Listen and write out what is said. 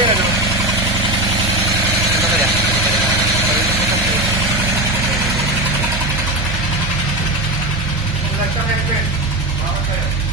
yan, ano? Ano kaya? Wala sa helmet. Bakit kayo?